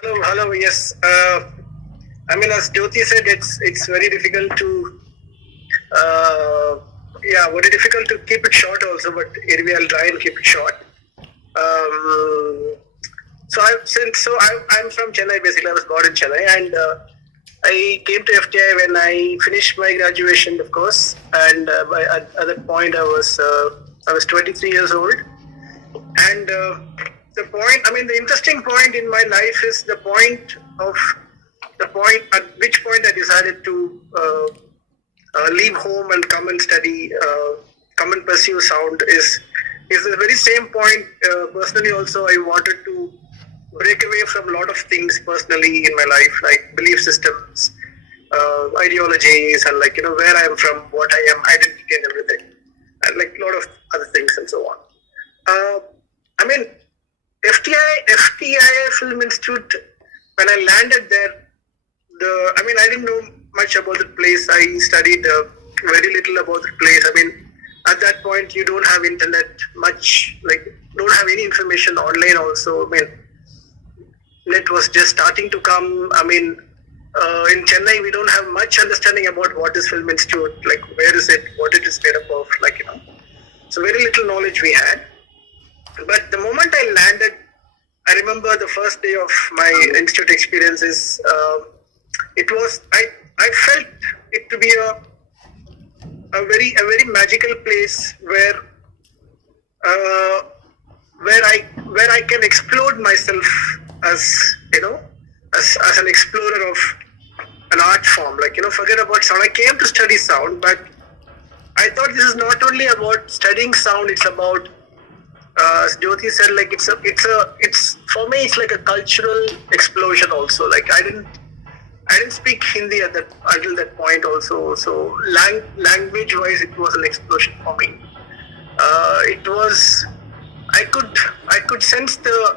Hello. Yes. As Jyoti said, it's very difficult to, very difficult to keep it short also. But anyway, I'll try and keep it short. Um, I'm from Chennai. Basically, I was born in Chennai, and I came to FTI when I finished my graduation, of course. And at that point, I was 23 years old, and the interesting point in my life is the point at which point I decided to leave home and come and study, come and pursue sound is the very same point. Personally, also, I wanted to break away from a lot of things personally in my life, like belief systems, ideologies, and where I am from, what I am, identity, and everything, and like a lot of other things and so on. FTI Film Institute, when I landed there, I didn't know much about the place. I studied very little about the place. At that point, you don't have internet much, don't have any information online also. Net was just starting to come. In Chennai, we don't have much understanding about what is Film Institute, where is it, what it is made up of, So very little knowledge we had. But the moment I landed, I remember the first day of my institute experiences. I felt it to be a very magical place where I can explore myself as as an explorer of an art form. Forget about sound. I came to study sound, but I thought this is not only about studying sound. It's about, as Jyoti said, it's for me, it's like a cultural explosion also. I didn't speak Hindi until that point also. So language wise, it was an explosion for me. I could sense the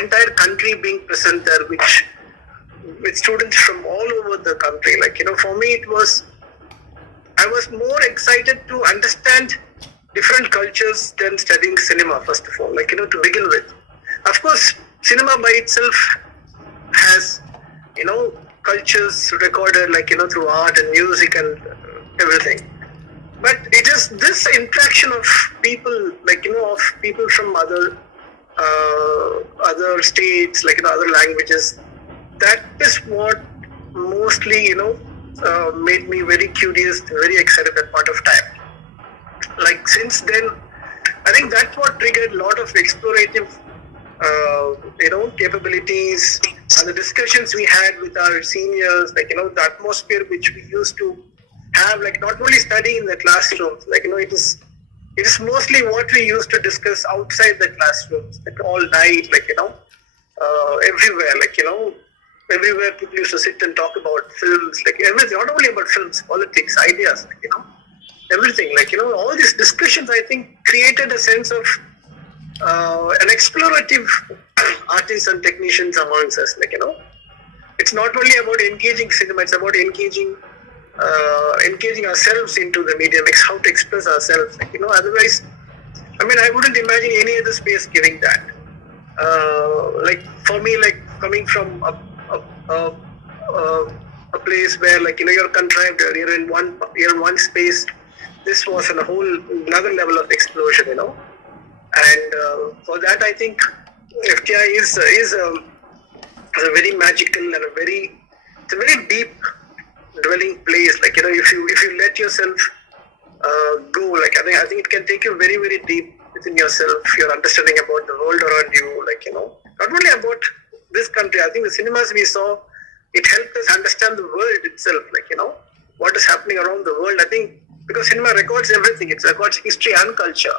entire country being present there, with students from all over the country. For me, I was more excited to understand different cultures than studying cinema, first of all, to begin with. Of course, cinema by itself has, cultures recorded, through art and music and everything. But it is this interaction of people, of people from other states, other languages, that is what mostly, made me very curious, very excited at that point of time. Since then, I think that's what triggered a lot of explorative, capabilities, and the discussions we had with our seniors, the atmosphere which we used to have, not only studying in the classrooms, it is mostly what we used to discuss outside the classrooms, all night, everywhere, everywhere people used to sit and talk about films, everything, not only about films, politics, ideas, everything, all these discussions, I think, created a sense of an explorative artists and technicians amongst us, it's not only about engaging cinema, it's about engaging ourselves into the medium, how to express ourselves, otherwise, I wouldn't imagine any other space giving that. For me, coming from a place where, you're contrived, you're in one space, this was a whole another level of explosion, and for that, I think FTI is a very magical and a very deep dwelling place. If you let yourself go, I think it can take you very, very deep within yourself, your understanding about the world around you, not only about this country. I think the cinemas we saw, it helped us understand the world itself, what is happening around the world. I think because cinema records everything, it records history and culture,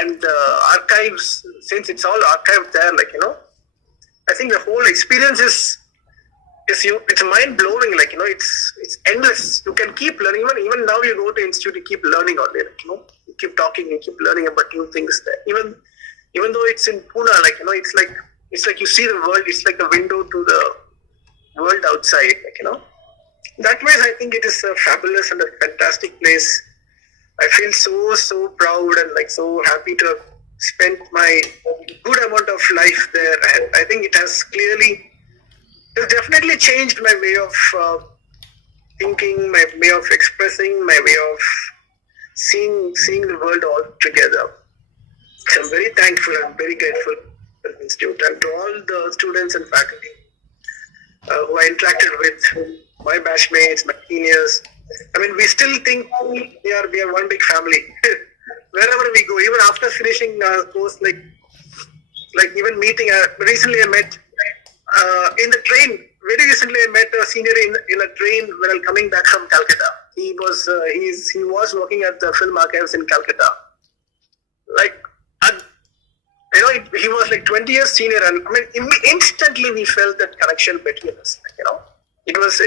and archives, since it's all archived there, I think the whole experience is it's mind blowing, it's endless. You can keep learning. Even now, you go to institute, you keep learning on it. You keep talking, you keep learning about new things there. Even though it's in Pune, it's like you see the world. It's like a window to the world outside. That way, I think it is a fabulous and a fantastic place. I feel so proud and so happy to spent my good amount of life there, and I think it has definitely changed my way of thinking, my way of expressing, my way of seeing the world all together. So I'm very thankful, I'm very grateful to the institute and to all the students and faculty who I interacted with, my batchmates, my seniors. I mean, we still think we are one big family. Wherever we go, even after finishing course, like even meeting. Recently, I met in the train. Very recently, I met a senior in a train when I'm coming back from Calcutta. He was working at the film archives in Calcutta. He was like 20 years senior, and I mean, instantly we felt that connection between us. It was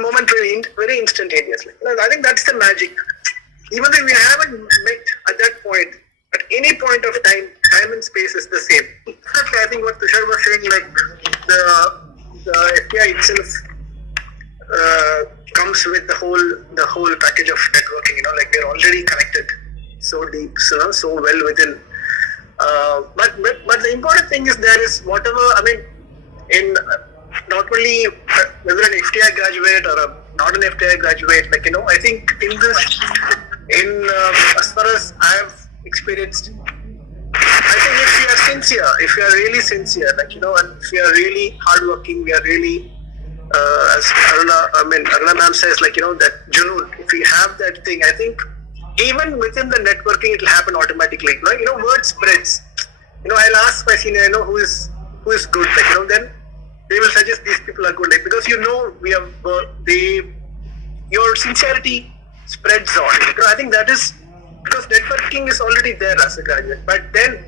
momentary, very instantaneously. I think that's the magic. Even though we haven't met at that point, at any point of time and space is the same. Exactly, I think what Tushar was saying, like the FTI itself comes with the whole package of networking. Like we're already connected so deep, so well within. But the important thing is there is whatever. I mean, in not only whether an FTI graduate or not an FTI graduate, I think as far as I have experienced, I think if we are sincere, if we are really sincere, and if we are really hardworking, we are really, as Aruna ma'am says, that junoon, if we have that thing, I think even within the networking, it will happen automatically. Word spreads. I'll ask my senior, who is good, then they will suggest these people are good, because your sincerity spreads on. I think that is because networking is already there as a graduate. But then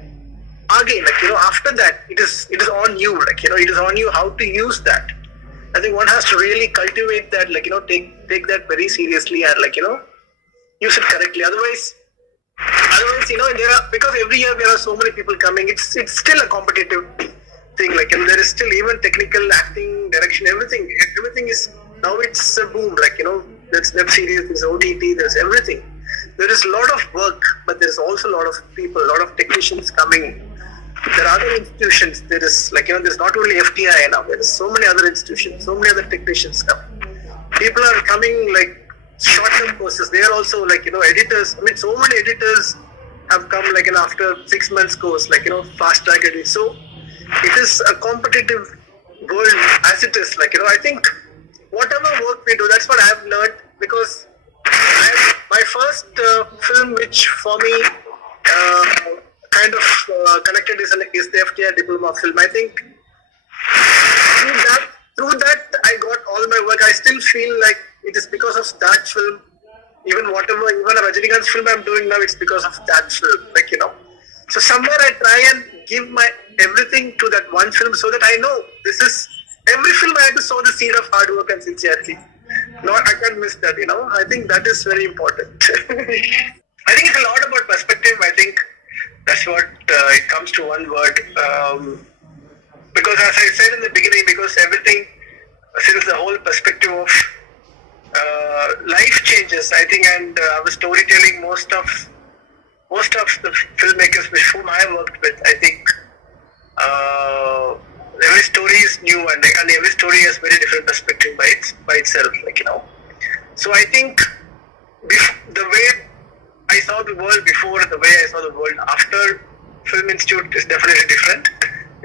again, after that, it is on you. It is on you how to use that. I think one has to really cultivate that. Take that very seriously and use it correctly. Otherwise, because every year there are so many people coming. It's still a competitive thing. There is still even technical, acting, direction, everything is now it's a boom. There's web series, there's OTT, there's everything. There is a lot of work, but there's also a lot of people, a lot of technicians coming. There are other institutions. There is there's not only FTI now. There is so many other institutions, so many other technicians coming. People are coming short-term courses. They are also editors. I mean, so many editors have come after 6 months course, fast track editing. So it is a competitive world as it is. I think whatever work we do, that's what I have learned, because my first film, which for me kind of connected is the FTI diploma film. I think through that I got all my work. I still feel like it is because of that film. Even a Rajinikanth film I'm doing now, it's because of that film. So somewhere I try and give my everything to that one film, so that I know every film I have to sow the seed of hard work and sincerity. No, I can't miss that. I think that is very important. I think it's a lot about perspective. I think that's what it comes to one word. Because as I said in the beginning, because everything, since the whole perspective of life changes, I think, and our storytelling, most of the filmmakers with whom I worked with, I think every story is new, and every story has very different perspective by itself. So I think the way I saw the world before and the way I saw the world after Film Institute is definitely different.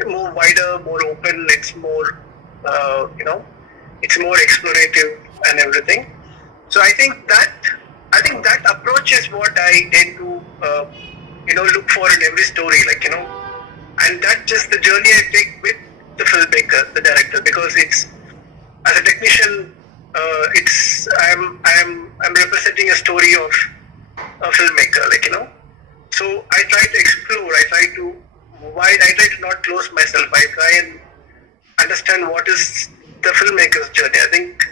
More wider, more open. It's more, it's more explorative and everything. So I think that approach is what I tend to, look for in every story. And that's just the journey I take with the filmmaker, the director, because it's, as a technician, I'm representing a story of a filmmaker, So I try to explore, I try to not close myself. I try and understand what is the filmmaker's journey. I think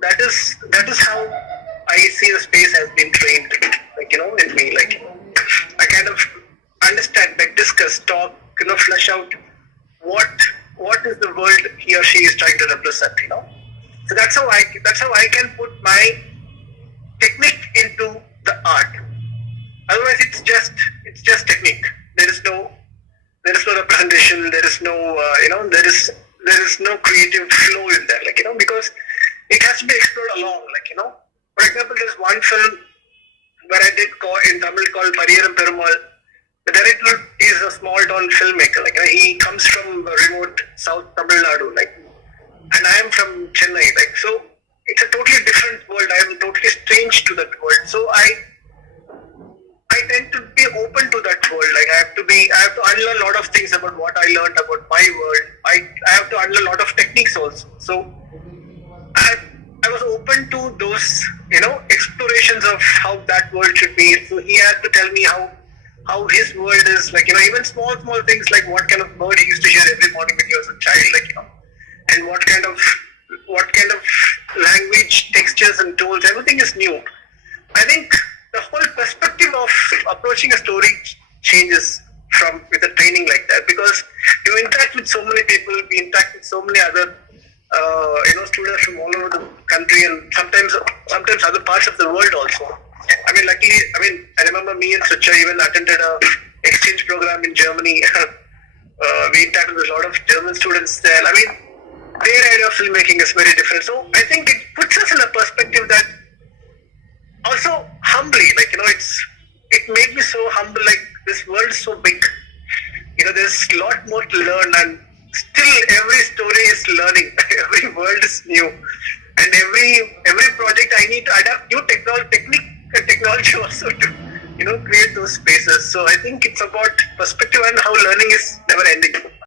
that is how I see the space has been trained, in me. I kind of understand, discuss, talk, flesh out what is the world he or she is trying to represent, So that's how I can put my technique into the art. Otherwise, it's just technique. There is no representation. There is no there is no creative flow in there. Because it has to be explored along. For example, there's one film where I did in Tamil called Pariyaram Perumal. The director is a small town filmmaker. He comes from remote South Tamil Nadu. And I am from Chennai. So it's a totally different world. I am totally strange to that world. So I tend to be open to that world. I have to unlearn a lot of things about what I learned about my world. I have to unlearn a lot of techniques also. So I was open to those, explorations of how that world should be. So he had to tell me how his world is, even small things like what kind of bird he used to hear every morning when he was a child, and what kind of language, textures and tools, everything is new. I think the whole perspective of approaching a story changes with a training like that, because you interact with so many people, we interact with so many other students from all over the country, and sometimes other parts of the world also. I remember me and Sucha even attended a exchange program in Germany. We interacted with a lot of German students there. Their idea of filmmaking is very different. So I think it puts us in a perspective that also humbly, it made me so humble. This world is so big. There's a lot more to learn, and still every story is learning. Every world is new, and every project I need to adapt new technology also to create those spaces. So I think it's about perspective and how learning is never ending.